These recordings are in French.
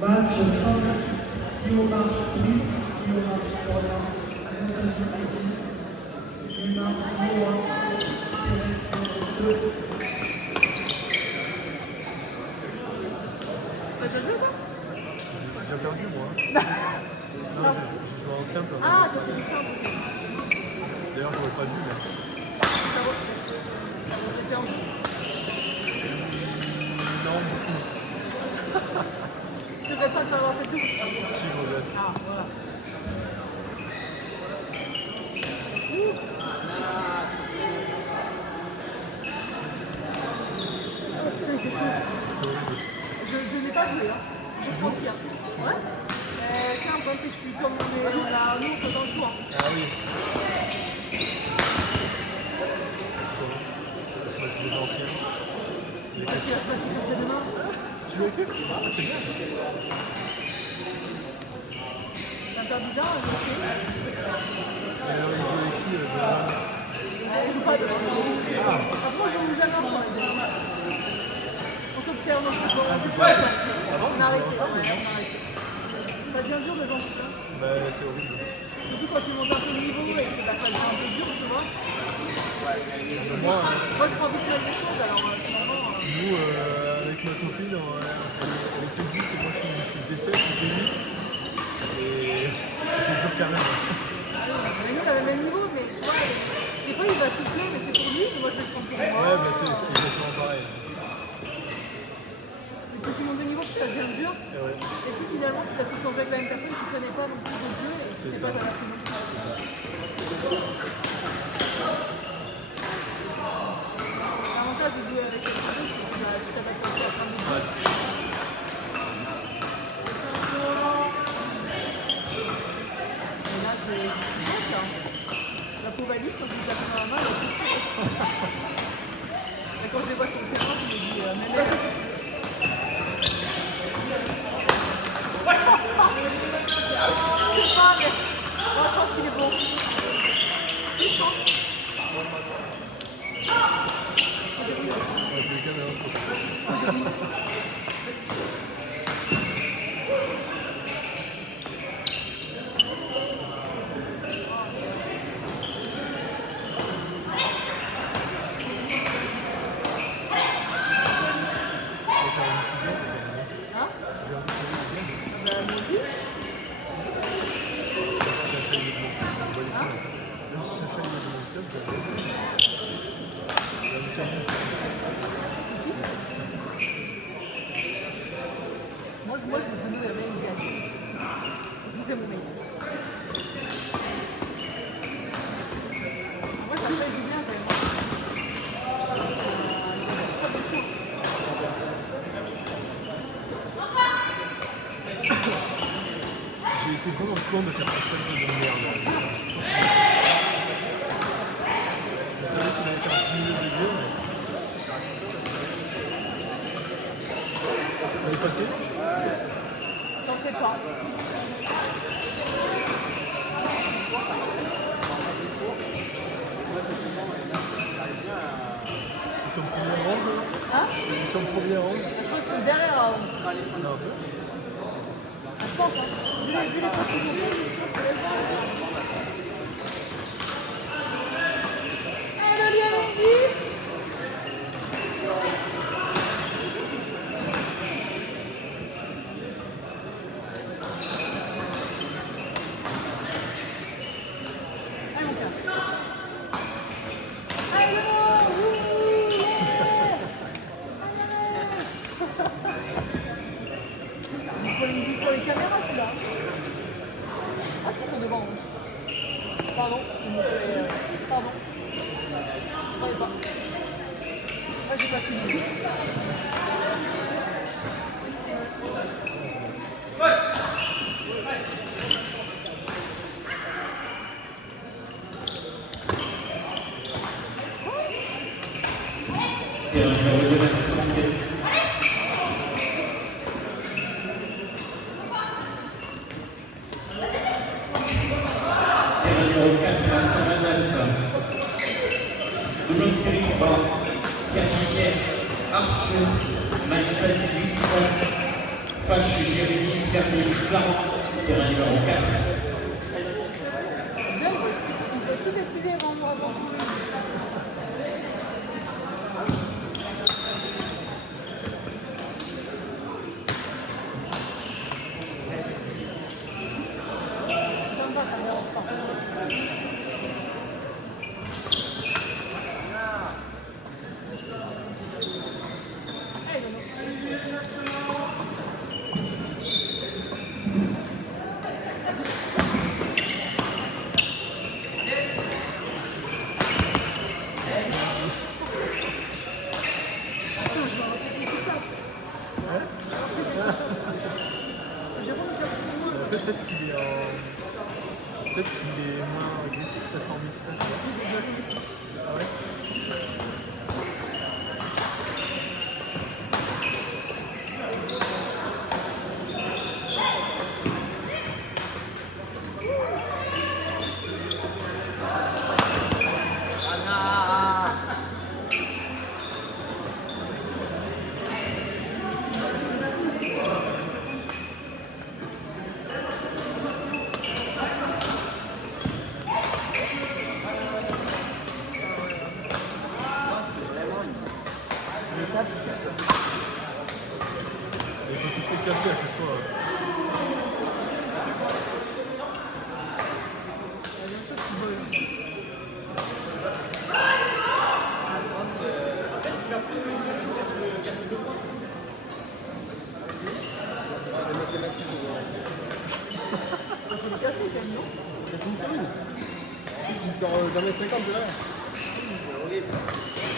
Match 5, Guillaume Police, Guillaume Florian, Guillaume Noah, Eric 2. T'as déjà joué quoi? J'ai perdu moi. Non, je joue en simple. Ah, t'as fait du simple. D'ailleurs, je n'aurais pas dû, mais. Ça va. T'as déjà envie. Non, beaucoup. Je regrette pas de t'avoir fait tout. Si, je regrette. Ah, voilà. Oh putain, il fait chaud. C'est horrible. Je n'ai pas joué, hein. Je transpire. Ouais. Tiens, le problème c'est que je suis comme on est là, nous on fait dans le tour. Ah oui. On se met les anciens. J'espère qu'il va se matcher comme ça demain. Tu l'as fait? Ah, c'est bien. C'est un peu bizarre, Et alors, il joue avec qui je joue pas de. Après, on joue jamais ensemble. On s'observe un petit peu. On a arrêté. Ça devient dur de jouer en tout cas. Bah, c'est horrible. Surtout quand tu montes un peu le niveau et que ça devient un peu dur, tu vois. Moi, je prends vite les choses, alors finalement. Nous, avec ma copine, elle est P10 et moi je suis P7, je suis P8. Et c'est dur quand même. Mais nous, on a le même niveau, mais tu vois, des fois il va souffler, mais c'est pour lui, mais moi je vais le prendre pour moi. Ouais, bah c'est exactement pareil. Et plus tu montes de niveau, plus ça devient dur. Et ouais. Et puis finalement, si tu as tout le temps joué avec la même personne, tu ne connais pas non plus de jeu et tu sais pas t'adapter non plus. L'avantage de jouer avec quelqu'un d'autre, c'est que tu t'adaptes aussi à plein de jeux. Et là, je suis bête, là. La pauvre Alice, quand je lui tape dans la main, elle est frustrée. Et quand je les vois sur le terrain, je me dis, mais merde. Je sais pas, mais moi je pense qu'il est bon. Si, je pense. Hein? Bah, moi aussi. Même si ça fait le club, Moi, je vais te donner la même gagne. Parce que c'est mon mec. Moi, ça joue bien quand même. j'ai été vraiment con de faire ça seul de merde. Je savais qu'il allait faire 10 minutes de jeu, mais. c'est facile. J'en sais pas. Ils sont premiers 11. Hein? Ils sont premiers 11. Je crois qu'ils sont derrière à 11. Non. Je pense, hein. Vu les fautes qu'ils ont fait, je pense que les gens. Allez, allons-y! Allez, mon cœur. Allez, pour les caméras, celui-là. Ah, si, ils sont devant. Pardon. Pardon. Je croyais pas. Ouais, j'ai pas suivi. Double série 3, Pierre Arthur, Manfred Victor, Fache Jérémy, Fermier Clarence, terrain numéro 4. Bien, il peut tout épuiser avant de trouver. Ça me va, ça me dérange pas. Allez, Peut-être qu'il est en. Peut-être qu'il est moins agressif, peut-être en mixte. Ah ouais? Il faut tous les capter à chaque fois. Il sort d'un mètre 50 de là.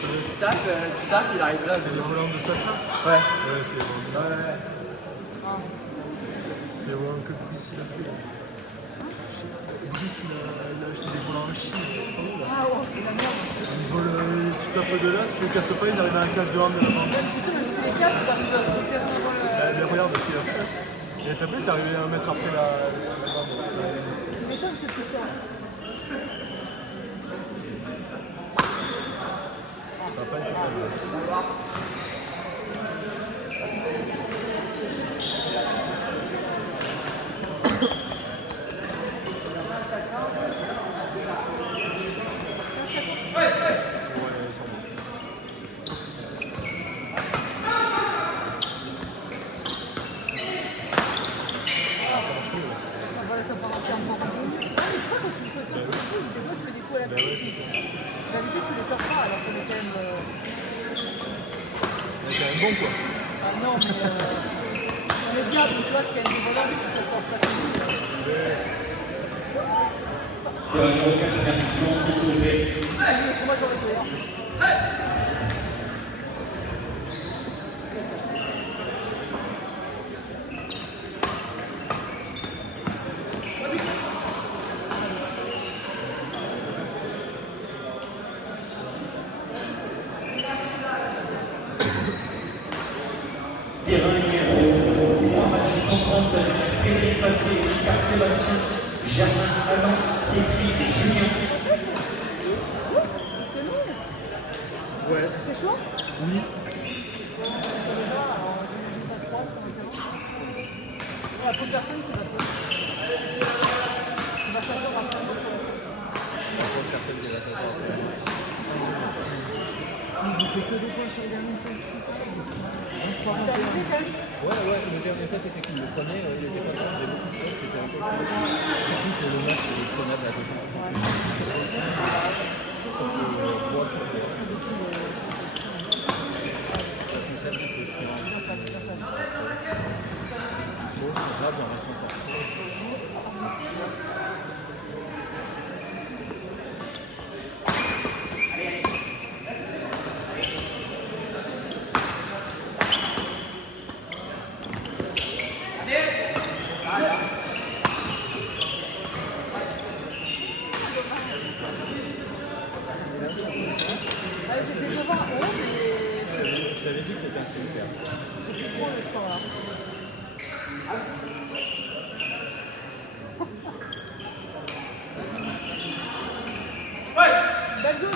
Tu tapes, il arrive là. C'est le volant de Sacha? Ouais. Ouais, c'est le volant. C'est le volant que Brice il a fait. Brice il a acheté des volants en Chine. Ah ouais, c'est la merde. Il vole, tu tapes de là, si tu le casses pas, il arrive à un cache de hand de la bande. Même si tu mets les casques, t'arrives sur le terrain devant le. Mais regarde ce qu'il a fait. Il a tapé, c'est arrivé 1 mètre après la bande. Tu m'étonnes que tu fais. Ça n'a pas été mal. Ça va faire pas entièrement. Ah, mais tu vois, quand tu fais des fois, tu fais des coups à la tête. D'habitude, tu les sors pas alors qu'on est quand même. C'est un bon quoi. Ah non, mais. On est bien, donc tu vois, c'est quand même des volants si ça sort pas. Terrain numéro 4, merci, c'est sauvé. Ah, oui, c'est moi, je l'aurais joué. Terrain numéro 130, Frédéric Passé, Ricard Sébastien, Germain Allan, Pietri et Julien. Ouais. C'est chaud? Oui. La première personne qui va sauter. Qui va s'asseoir rapidement sur la chaise. La pauvre personne qui va s'asseoir. Mais je fais que des points sur le dernier set. Ouais, le dernier set était cool. Le premier, il était pas mal, il faisait beaucoup de choses, c'était un peu chaud. Surtout que le match est prenable à 200%. Sauf que moi, sur le service, c'est chiant. Bon, c'est pas grave, on reste encore. C'était devant 11 et Je t'avais dit que c'était un cimetière. j'ai plus trop le sport là. Belle zone.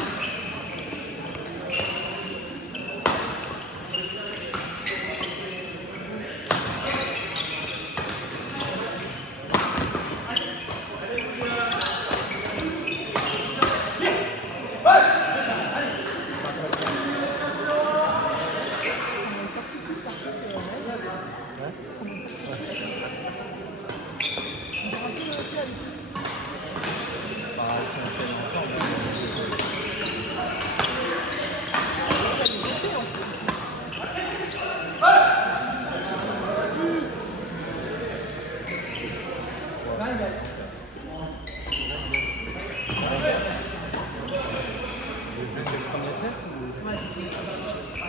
C'est le premier set ou...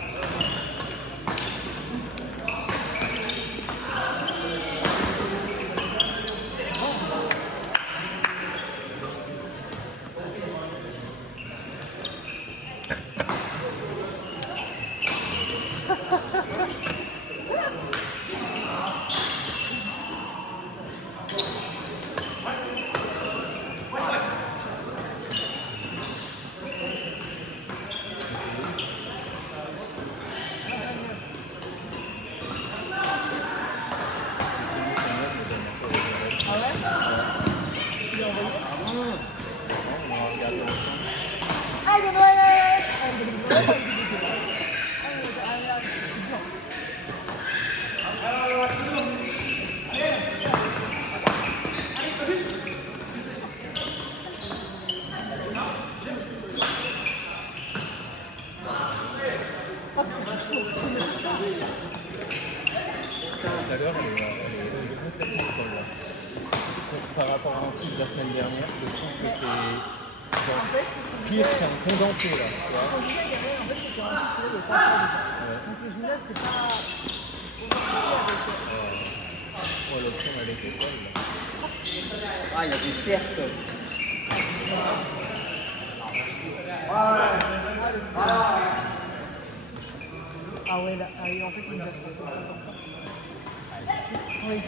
La chaleur, elle est complètement folle là. Par rapport à l'Antibes la semaine dernière, je trouve que c'est genre, pire, c'est un condensé là. Tu vois. Quand je disais qu'il y avait, en fait, c'était un petit peu de pas. Donc le gymnase, c'était pas. Ouais, l'option elle était folle là. Ah, il y a des personnes. Ah ouais, là, ah oui, en fait, c'est une version 60. Oui.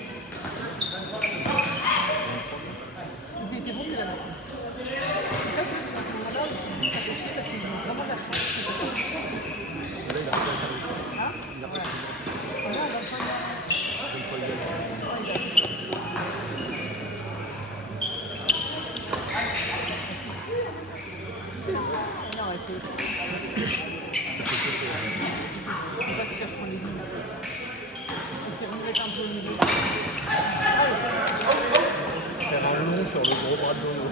Ils étaient bons, c'était la même. C'est ça qui me s'est passé là-bas, où tu me dis ça fait chier parce qu'ils ont vraiment de la chance. Et là, il a fait un service. Hein? Il a fait un Ouais, 25 ans. une fois le gars. Non, arrêtez. Faut pas qu'ils cherchent trop les lignes. Faut qu'ils remettent un peu au niveau. Faire un long sur le gros bras de dos.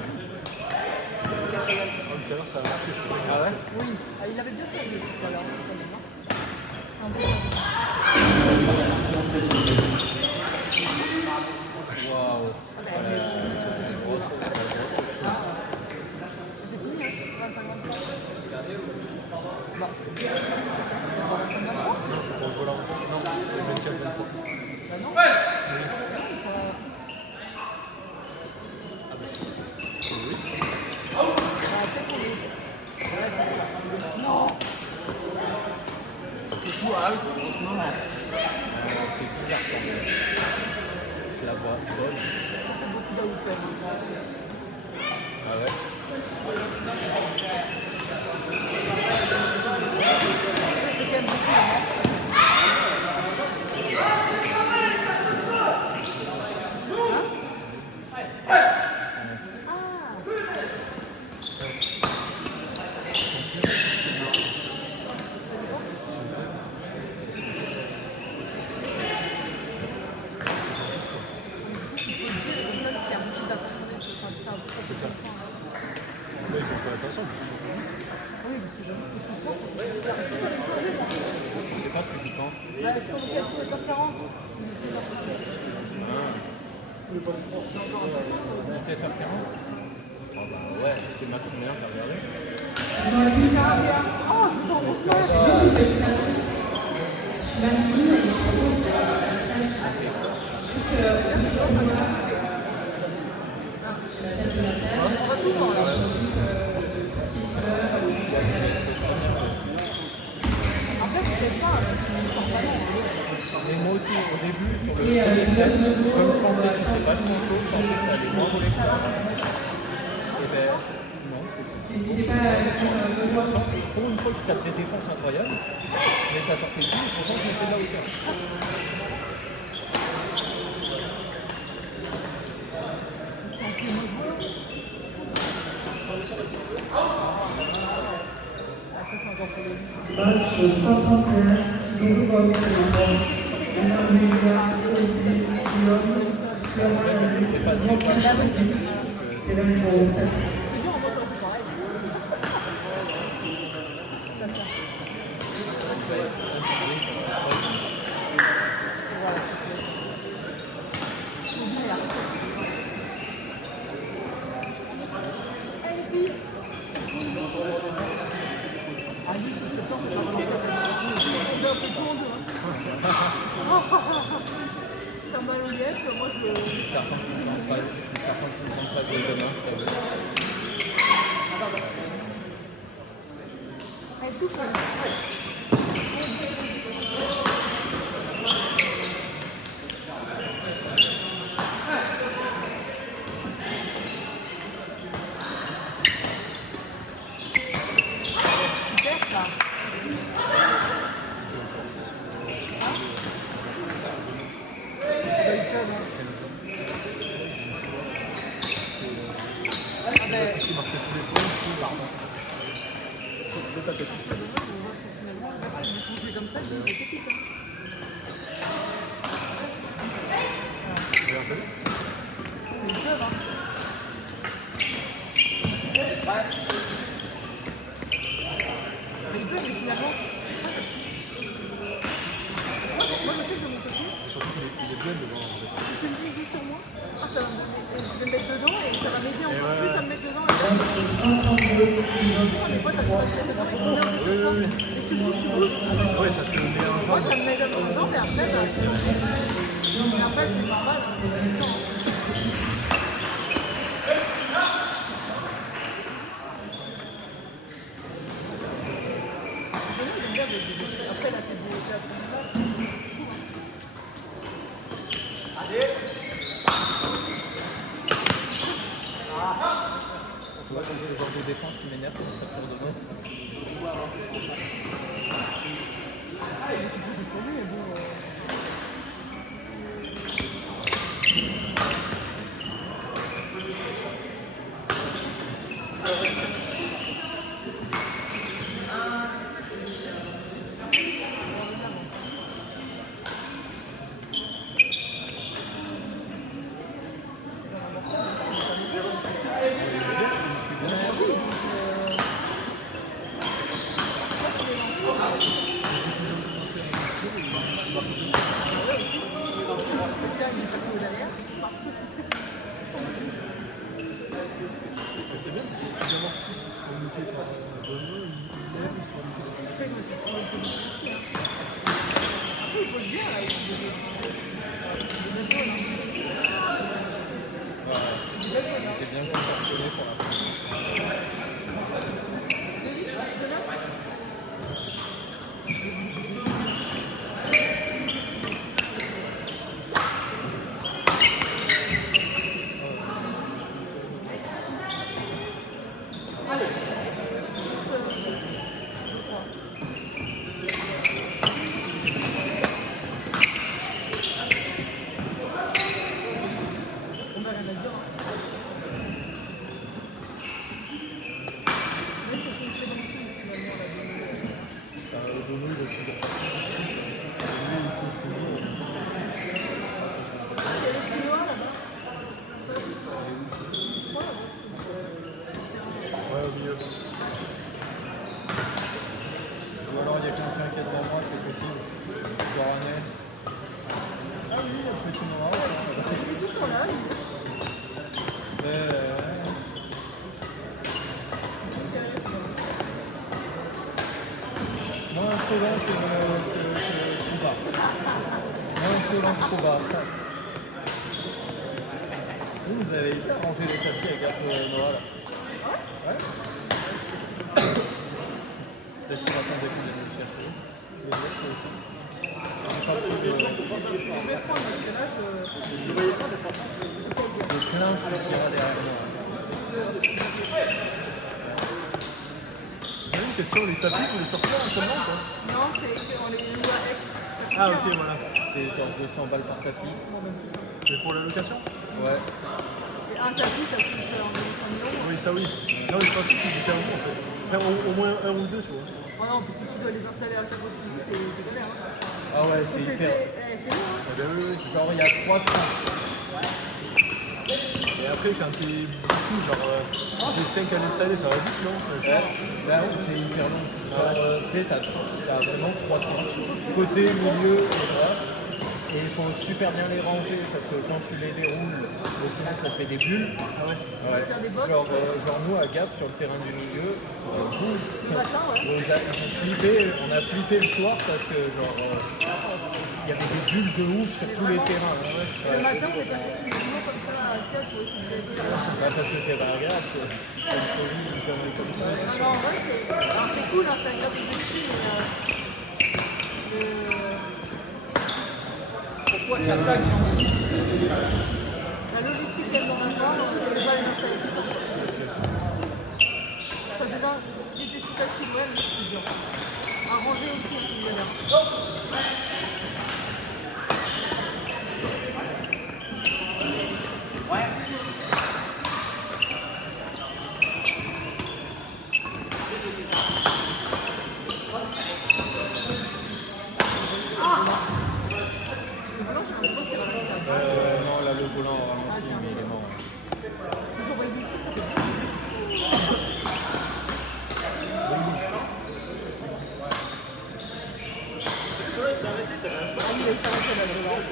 Tout à l'heure, ça a marché. Ah ouais? Oui, ah, il avait bien servi aussi tout à l'heure, quand même. Un peu. Waouh! C'est gros, C'est fini, hein? 25-25. Bah. D'abord 25-23. c'est pour le volant. Non, c'est 24-23. Bah non. Non, ils sont. Oui. Bah, peut-être qu'on est. Ouais, c'est ça. Non! C'est tout out, franchement. C'est bizarre quand même. la voix bonne. Ça fait beaucoup d'AOP. Ah ouais. C'est quand même beaucoup, hein. Là, ils ont fait attention. Oui, parce que j'avoue que tout fort, je peux pas changer là. Je sais pas, tu joues quand? Ouais, je peux vous à 17h40. 17h40. Oh bah ouais, quel match combien t'as regardé? Oh, je t'en remercie. On va tout voir là. En fait, peut-être pas, ils sont vraiment. Mais moi aussi, au début, sur le premier set, comme je pensais que c'était vachement chaud, je pensais que ça allait moins rouler que ça. Et ben, non, parce que c'est pour une fois que je tape des défenses incroyables, mais ça sortait plus, et pourtant je mettais de la hauteur. Ça, c'est encore pour le 10. Match 131, Guru Box c'est le numéro 7. C'est dur, moi, ça en fait pareil. Là, ça. Voilà. C'est bien, là. Allez, fille. Ah, lui, c'est très fort, je vais relancer la un peu tout en deux. T'as mal au lièvre, moi je. Je suis certain que je ne prends pas de demain, je t'avoue. Elle souffle. Super ça. Comme ça, il est petit. Ils peuvent, hein. Mais ils peuvent, mais finalement. Moi, je sais que de mon côté. Surtout qu'il est bien devant. Si tu me dis joue sur moi, ah, ça va me donner, je vais me mettre dedans et ça va m'aider encore plus à me mettre dedans. Des fois, t'as le droit de mettre dedans et tu viens sur toi. Et tu bouges. Ouais, ça te met un Moi, ça me met dans le genre et après, bah, et après c'est normal. Après, là, c'est des théâtres de base, c'est cool. Tu vois, c'est ce genre de défense qui m'énerve quand je tape sur le dos. Tu peux jouer sur lui, mais bon. Tiens, il est passé au derrière. C'est bien, parce qu'ils amortissent, ils sont limités par Benoît, ils lèvent, ils sont limités. Après, je me suis trouvé une solution aussi. Après, il pose bien là. Il C'est bien proportionné pour la fin. alors il y a quelqu'un qui est devant moi, c'est possible. Goranel. Ah oui, le petit noir. Il est tout le temps là. Moins insolent que Trouba. Moins insolent que Trouba. Vous avez été ranger les papiers avec Noah là. Ouais. Peut-être qu'il attendait qu'on vienne le chercher. Tu veux dire toi aussi? Je plains celui qui ira derrière moi. J'ai une question, les tapis, vous les sortez là actuellement ou pas? Non, c'est qu'on les loue à Aix. Ça coûte Ah cher, ok, hein. voilà. C'est genre 200 balles par tapis. Mais pour la location? Ouais. Et un tapis, ça coûte environ 100 000 €. Oui, ça oui. Non, mais je pense qu'ils étaient à vous en fait. Enfin, au moins un ou deux, tu vois. Oh non, puis si tu dois les installer à chaque fois que tu joues, t'es galère. Hein. Ah ouais, c'est hyper. C'est lourd. Hein. Eh ben oui, oui. Genre il y a 3 tranches. Et après, quand t'es beaucoup, genre, si t'es 5 à l'installer, ça va vite, non? Ouais. Là c'est hyper long. Genre, tu sais, t'as vraiment 3 tranches. Côté, milieu et droite. Et il faut super bien les ranger parce que quand tu les déroules, sinon ça te fait des bulles. Ah ouais. Ouais. Faire des bottes. Genre nous à Gap sur le terrain du milieu, Le matin, ouais. ils ont flippé, on a flippé le soir parce que genre il y avait des bulles de ouf sur tous les terrains. Le Ouais. matin, on est passé uniquement comme ça à 4 pour essayer de gagner. Ouais, parce que c'est pas agréable quoi. Comme Covid, une connerie comme ça. Non, en vrai, c'est cool, hein, c'est un cadre de dessus, mais Pourquoi tu attaques la logistique qu'elle doit avoir, tu peux pas les installer tout le temps. Ça, c'était si facile, ouais, mais c'est dur. À ranger aussi, c'est une galère. Le volant, j'ai l'impression qu'il ralentit. Non, là le volant a ralenti, mais il est mort. Ils ont envoyé des coups, ça fait bien. Ah oui, il s'est arrêté là, le volant.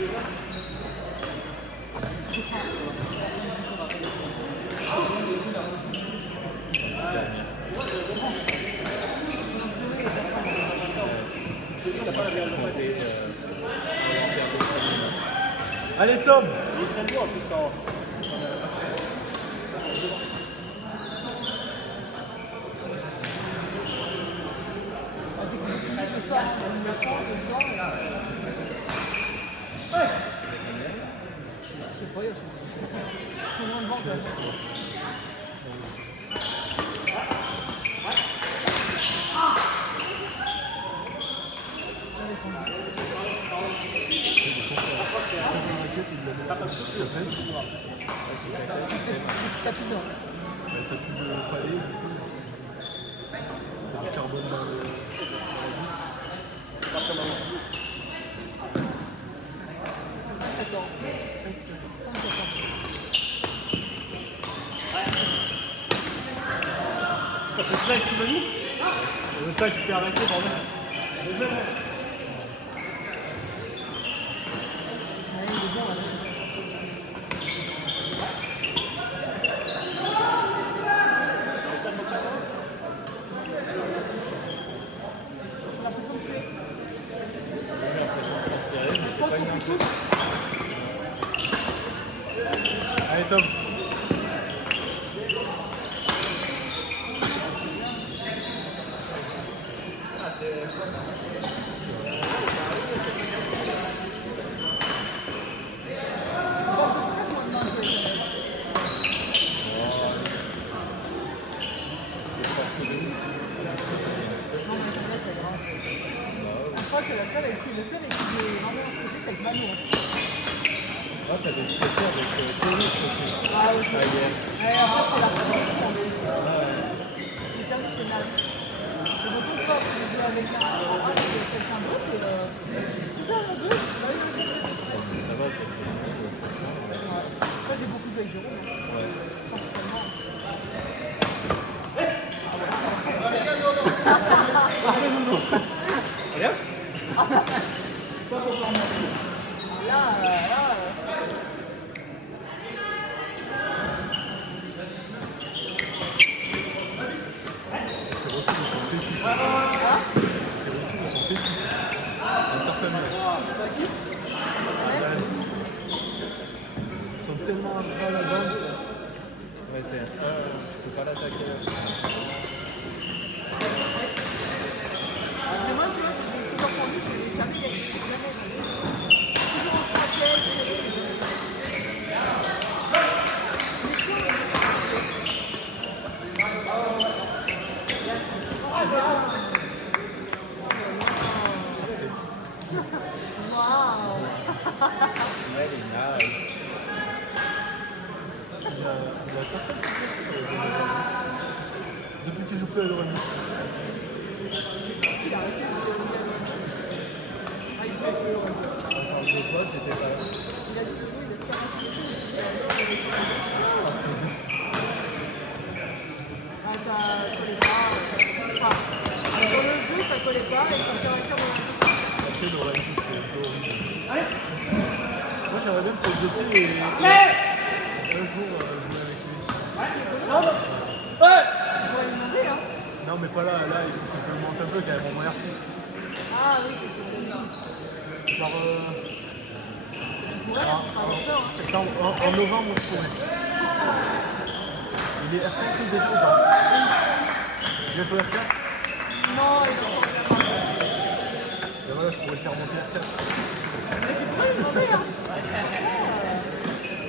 Allez, Tom! Dès que je finis, je sors, je me change, je sors. Et là. Je sais pas, il y a tout. Moins de vente là. T'as plus d'or. T'as plus de palais et tout. T'as du carbone dans le... C'est Slash qui m'a mis? Le Slash qui s'est arrêté, bordel. Ouais, il est bon là. J'ai l'impression de tuer. J'ai l'impression de transpirer, mais Je c'est pense pas qu'on une fait tous. Allez, Tom. Bon, je stresse moi de manger. Non, mais ça, c'est grave. Je crois que la seule avec qui est vraiment stressé, c'est avec Manu. Ah, t'as des stressés avec tennis aussi. Ah oui. Ah, hier. Ouais, après, c'était la première fois qu'on avait ça. Les services, c'était naze. Et donc, une fois, je jouais avec quelqu'un d'autre et super mon jeu. Bah oui, j'ai fait du stress. Ça va, cette saison, franchement. Après, j'ai beaucoup joué avec Jérôme, Ouais. principalement. Regarde. Là. C'est retour de son pépique. C'est retour de son pépique. C'est un tartamé. Ils sont tellement à la bande. Ouais, c'est tu peux pas l'attaquer là. Chez moi, tu vois, je joue toujours pour lui, je n'ai jamais gagné. Toujours en 3 pièces, mais jamais. C'est chiant, Waouh. Very nice. Il a personne qui fait ça. Depuis qu'il joue plus à l'Euroleague. Il a arrêté de jouer au Miami. Ah, il peut plus le reste. Attends, je vois, j'étais pas là. Il a dit de nous, il a Ah, ça collait pas. Enfin, dans le jeu, ça collait pas et ça me fait un câble. Après, l'Euroleague, c'est horrible. Moi, j'aimerais bien progresser et un jour jouer avec lui. Tu pourrais lui demander, hein. Non, mais pas là, il faut que je le monte un peu quand même, mon R6. Ah oui, Genre, tu pourrais avoir peur. Hein. septembre, en novembre, je pourrais. Il est R5 ou D2 ou pas? Bientôt R4? Non, il est encore bien. Et voilà, je pourrais le faire monter R4. Mais tu pourrais lui demander, hein.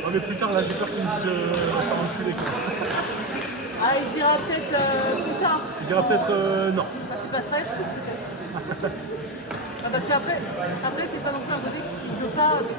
Non, mais plus tard, là, j'ai peur qu'il me se enculer, quoi. Ah, il dira peut-être plus tard. Il dira peut-être non. Quand tu passeras F6 peut-être. Ah, parce qu'après c'est pas non plus un côté qui ne veut pas, mais